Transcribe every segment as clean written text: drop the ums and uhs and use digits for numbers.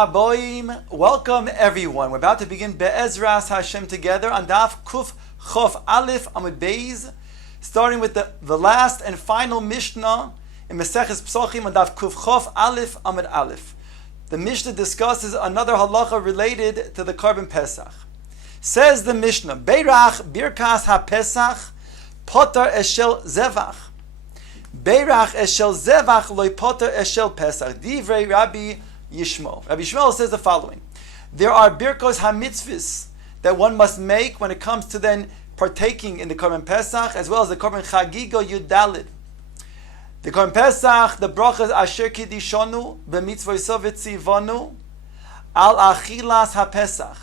haboim. Welcome everyone. We're about to begin Be'ezras Hashem together on Daf Kuf Chof Aleph Amud Beis, starting with the last and final Mishnah in Masechet Psachim on Daf Kuf Chof Aleph Amud Aleph. The Mishnah discusses another halacha related to the Korban Pesach. Says the Mishnah, Beirach Birkas HaPesach Potar Eshel Zevach. Beirach Eshel Zevach Loi Potar Eshel Pesach. Divrei Rabbi Yishmael. Rabbi Yishmael says the following: there are birkos hamitzvahs that one must make when it comes to then partaking in the Korban Pesach, as well as the Korban Chagigo Yudalid. The Korban Pesach, the brachas asher kidishonu b'mitzvah v'tzivonu al achilas haPesach.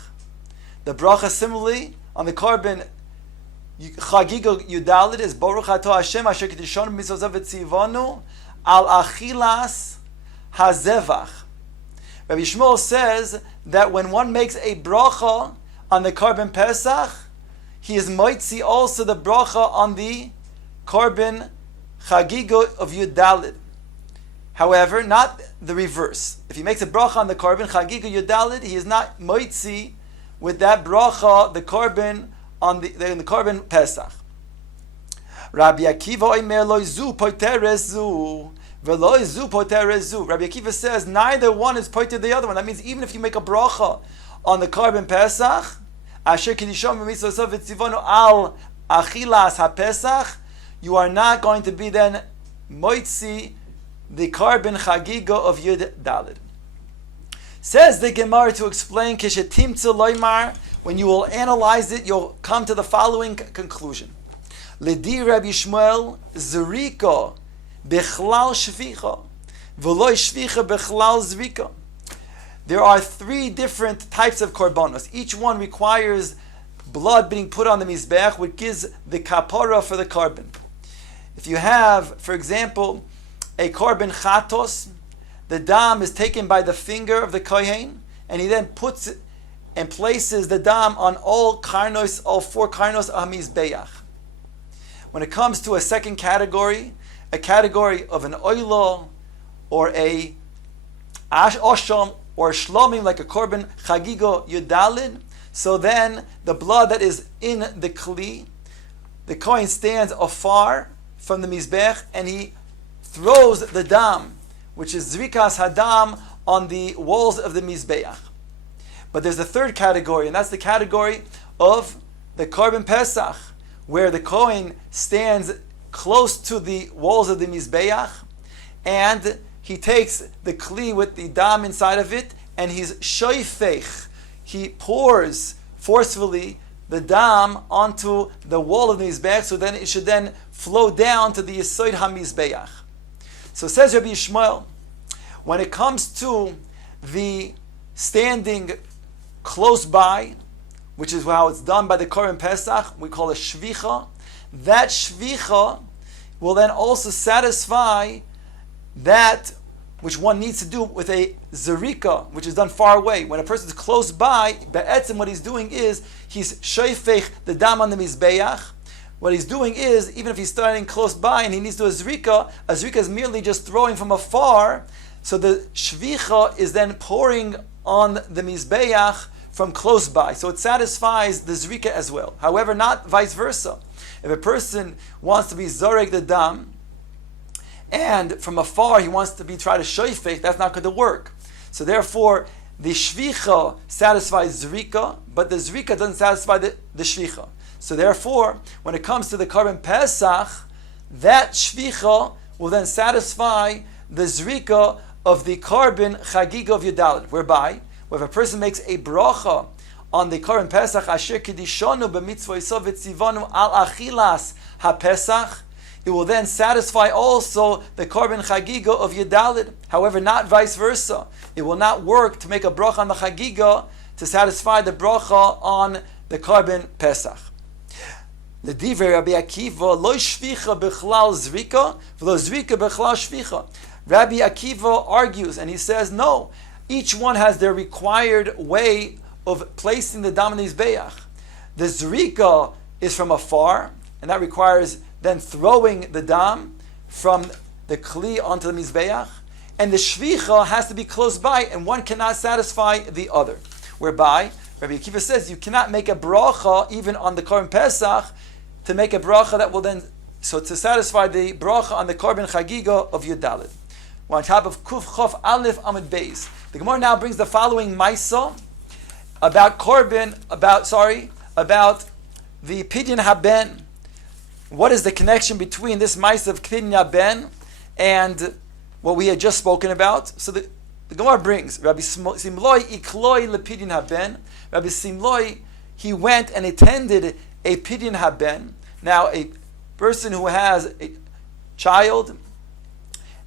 The bracha similarly on the Korban Chagigo Yudalid is Baruch Ato Hashem asher kidishonu b'mitzvah v'tzivonu al achilas hazevach. Rabbi Yishmael says that when one makes a bracha on the Korban Pesach, he is moitzi also the bracha on the Korban Chagigo of Yudalid. However, not the reverse. If he makes a bracha on the Korban Chagigo Yudalid, he is not moitzi with that bracha the Korban on the Korban Pesach. Rabbi Akiva oimer lo zu poteres zu. Rabbi Akiva says neither one is pointed the other one. That means even if you make a bracha on the Korban Pesach, asher kidishon b'mitzvah v'tzivonu al achilas haPesach, you are not going to be then moitzi the Korban Chagigo of Yud Dalid. Says the Gemara to explain kishetimtzu loymar, when you will analyze it, you'll come to the following conclusion: Ledi Rabbi Yishmael zrika Bechlal shvicha, v'loi shvicha bechlal zrika. There are three different types of korbanos. Each one requires blood being put on the mizbeach, which gives the kapara for the korban. If you have, for example, a korban chatos, the dam is taken by the finger of the kohen, and he then puts it and places the dam on all four karnos of mizbeach. When it comes to a second category, a category of an oilo, or a osham, or a shlomim, like a korban chagigo yudalin, so then the blood that is in the kli, the kohen stands afar from the mizbech, and he throws the dam, which is zrikas hadam, on the walls of the mizbeach. But there's a third category, and that's the category of the korban pesach, where the kohen stands close to the walls of the mizbeach, and he takes the kli with the dam inside of it, and he's shoifech. He pours forcefully the dam onto the wall of the mizbeach, so then it should then flow down to the yesod hamizbeach. So says Rabbi Yishmael, when it comes to the standing close by, which is how it's done by the Korban Pesach, we call it shvicha. That shvicha will then also satisfy that which one needs to do with a zerika, which is done far away. When a person is close by, be'etzim, what he's doing is he's shoifech the dam on the mizbeach. What he's doing is, even if he's standing close by and he needs to do a zrika is merely just throwing from afar. So the shvicha is then pouring on the mizbeach from close by. So it satisfies the zrika as well. However, not vice versa. If a person wants to be zorek the dam, and from afar he wants to be try to shoifech, that's not going to work. So therefore, the shvicha satisfies zrika, but the zrika doesn't satisfy the shvicha. So therefore, when it comes to the Korban Pesach, that shvicha will then satisfy the zrika of the Korban Chagiga of Yudalid, whereby, if a person makes a bracha on the Korban Pesach, asher kidishonu b'mitzvah v'tzivonu al achilas haPesach, it will then satisfy also the Korban Chagiga of Yudalid. However, not vice versa. It will not work to make a bracha on the Chagiga to satisfy the bracha on the Korban Pesach. The divrei Rabbi Akiva lo shvicha bechlal zrika v'lo zrika bechlal shvicha. Rabbi Akiva argues, and he says, no, each one has their required way of placing the dam in the mizbeach. The zrika is from afar, and that requires then throwing the dam from the kli onto the mizbeach. and the shvicha has to be close by, and one cannot satisfy the other. Whereby, Rabbi Akiva says you cannot make a bracha even on the Korban Pesach to make a bracha that will then, so to satisfy the bracha on the Korban Chagiga of Yud Daled. We're on top of Kuf Chof Aleph Amud Beis. The Gemara now brings the following Maisa about about the Pidyon Haben. What is the connection between this Maisa of Pidyon Haben and what we had just spoken about? So the Gemara brings Rabbi Simloi Ikloi LePidyon Haben. Rabbi Simloi, he went and attended a Pidyon Haben. Now, a person who has a child,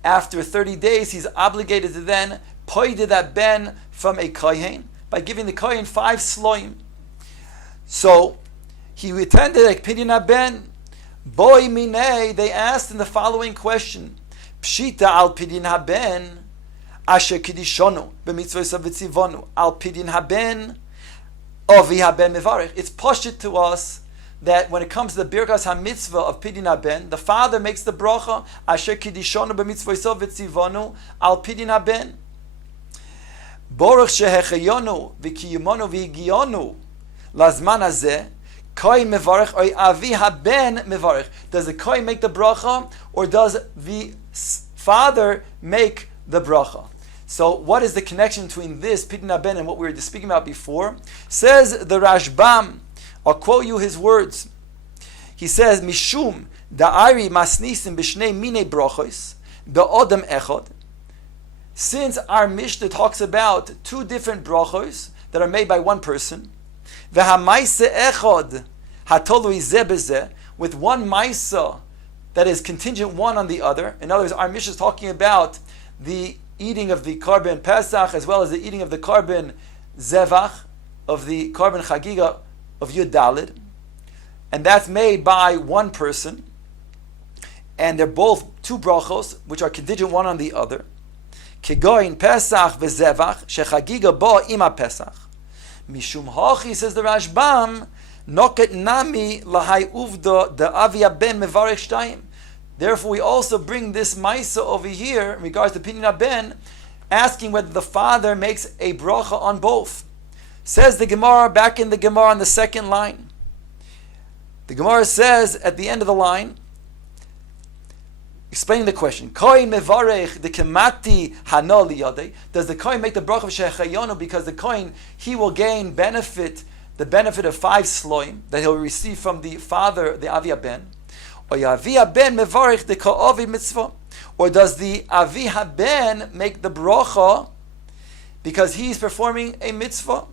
after 30 days, he's obligated to then poide that ben from a kohen by giving the kohen 5 sloim. So he attended a Pidyon Haben. Boy minei, they asked in the following question: Pshita al Pidyon Haben asher kidishonu b'mitzvos v'tzivonu al Pidyon Haben ovi haben mevarich. It's pashut to us that when it comes to the birkas hamitzvah of Pidyon Haben, the father makes the bracha asher kidishonu b'mitzvos v'tzivonu al Pidyon Haben. Boruch shehechayonu v'kiyumonu v'higionu lazman hazeh. Kohen mevarich or avi haben mevarich. Does the kohen make the bracha, or does the father make the bracha? So, what is the connection between this Pidyon Haben and what we were speaking about before? Says the Rashbam. I'll quote you his words. He says, "Mishum da'ari masnisim b'shnei minei brachos be'odam echad." Since our Mishnah talks about 2 different brachos that are made by one person, V'hamaisa echad hatolui zeh bezeh, with one maisa that is contingent one on the other. In other words, our Mishnah is talking about the eating of the Korban Pesach as well as the eating of the Korban Zevach, of the Korban Chagiga of Yud Daled, and that's made by one person, and they're both 2 brachos which are contingent one on the other. Kegoin Pesach v'Zevach shechagiga ba ima Pesach. Mishum hachi, says the Rashbam, noket nami lahai uvda the avia ben mevarech shtayim. Therefore, we also bring this maisa over here in regards to Pidyon Haben, asking whether the father makes a bracha on both. Says the Gemara, back in the Gemara on the second line. The Gemara says at the end of the line, explaining the question, Kohen mevarech the kemati hano liyadei. Does the Kohen make the bracha of shechayonu because the Kohen, he will gain the benefit of 5 sloim that he'll receive from the father, the Avi Ben? Or Avi Ben mevarech the ka'avi mitzvah? Or does the Avi Ben make the bracha because he's performing a mitzvah?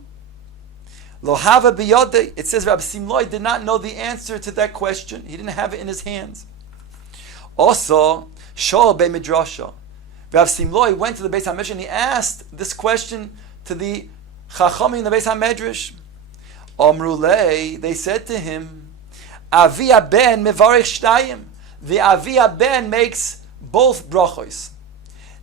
Lo hava biyadei. It says Rabbi Simloi did not know the answer to that question. He didn't have it in his hands. Also, Shol Bei Midrasha. Rav Simloi went to the Beis HaMedrash and he asked this question to the Chachamim in the Beis HaMedrash. Amrulei, they said to him, Avi Ben mevarich shtayim. The Avi Ben makes both brachos.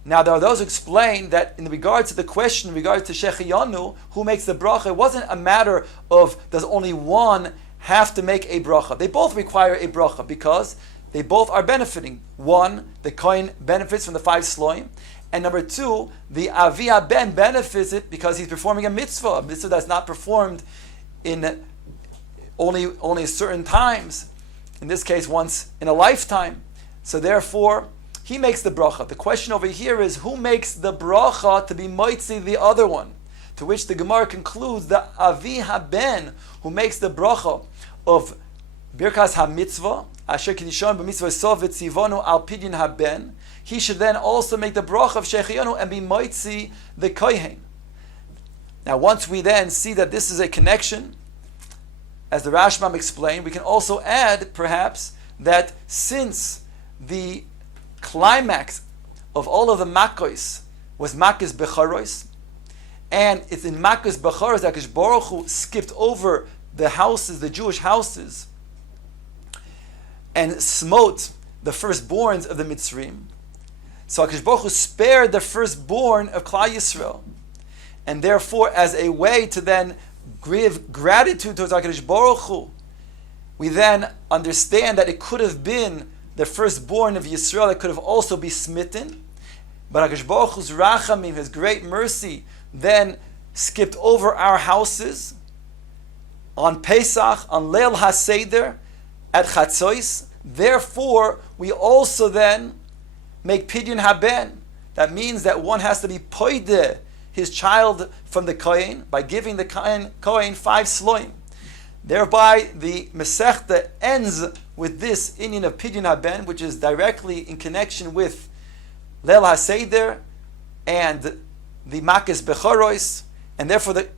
Now there are those who explain that in regards to the question, in regards to Shechayanu, who makes the bracha, it wasn't a matter of does only one have to make a bracha. They both require a bracha because they both are benefiting. One, the Kohen benefits from the 5 sloim, and number 2, the Avi Ben benefits it because he's performing a mitzvah that's not performed in only certain times. In this case, once in a lifetime. So therefore, he makes the bracha. The question over here is who makes the bracha to be moitzi the other one? To which the Gemara concludes the Avi Ben who makes the bracha of Birkas HaMitzvah, Asher Kidishon b'mitzvah sov v'tzivonu al Pidyon Haben, he should then also make the bracha of Shechayonu and be moitzi the kohen. Now, once we then see that this is a connection, as the Rashbam explained, we can also add, perhaps, that since the climax of all of the Makkos was Makkos Becharos, and it's in Makkos Becharos that HaKadosh Baruch Hu skipped over the houses, the Jewish houses, and smote the firstborns of the Mitzrim. So HaKadosh Baruch Hu spared the firstborn of Klal Yisrael. And therefore, as a way to then give gratitude towards HaKadosh Baruch Hu, we then understand that it could have been the firstborn of Yisrael that could have also been smitten. But HaKadosh Baruch Hu's Rachamim, His great mercy, then skipped over our houses on Pesach, on Leil HaSeder, at Chatzos. Therefore, we also then make Pidyon Haben. That means that one has to be poideh his child from the Kohen by giving the Kohen 5 sloim. Thereby, the Masechta ends with this Inyan of Pidyon Haben, which is directly in connection with Leil HaSeder and the Makis Bechoros, and therefore the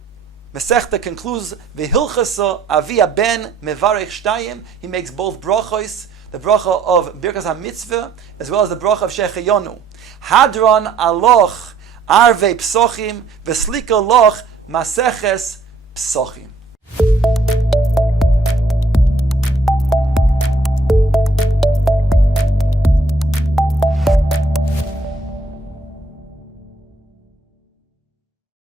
Masechta concludes V'hilchasa Avi Ben Mevarech Shtayim. He makes both brachos, the bracha of Birkas HaMitzvah as well as the bracha of Shechayonu. Hadron Aloch Arvei Psachim V'slika Loch Maseches Psachim.